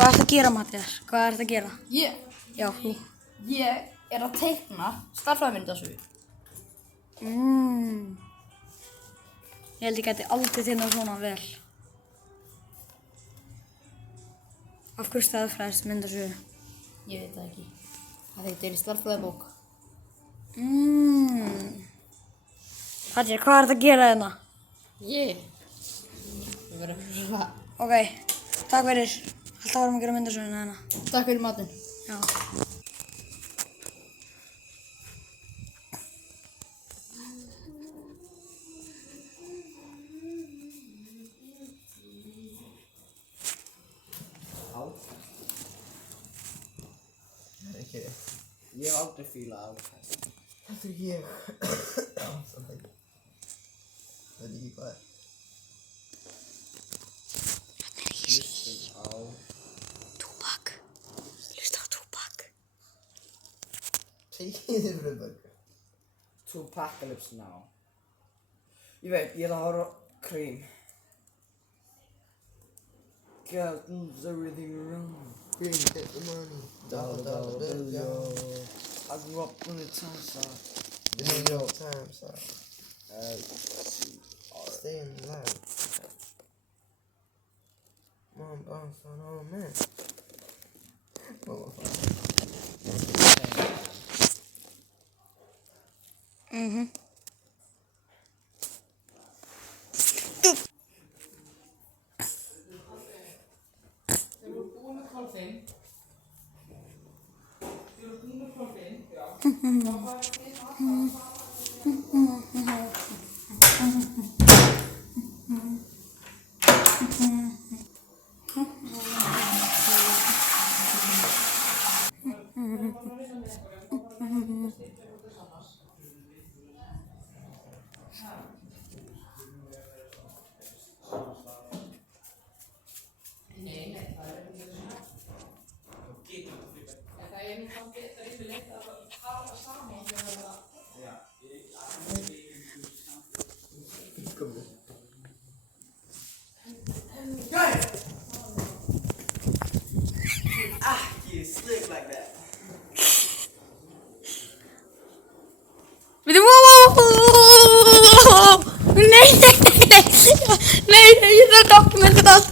Hvað ertu að gera, Matthías? Hvað ertu að gera? Ég Já, þú. er að teikna stærðfræðimyndasögu. Ég held ég gæti aldrei teiknað svona vel. Af hverju staðfræðist myndasögu? Ég veit það ekki. Þetta er í stærðfræðibók. Matthías, hvað ertu að gera hérna? Ég verður svona. Ok, takk fyrir. Alltaf varum að gera myndasöguna hérna. Takk fyrir matinn. Já. Ég hef aldrei fílað ákvæði. Þetta er ég. Veit ekki hvað er. Hlustum á Túpak. Hlusta á Túpak. Segið þið fyrir börgu. Tupacalypse Now. Ég veit, ég er að horfa á Cream. God moves everything around. Green, get the money. Dollar, dollar bill, yo. I grew up on the town side. The New York Times, S-C-R. staying alive. Mom bounce on all men. You slick like that. Nei, ég þarf að dokumenta þetta allt.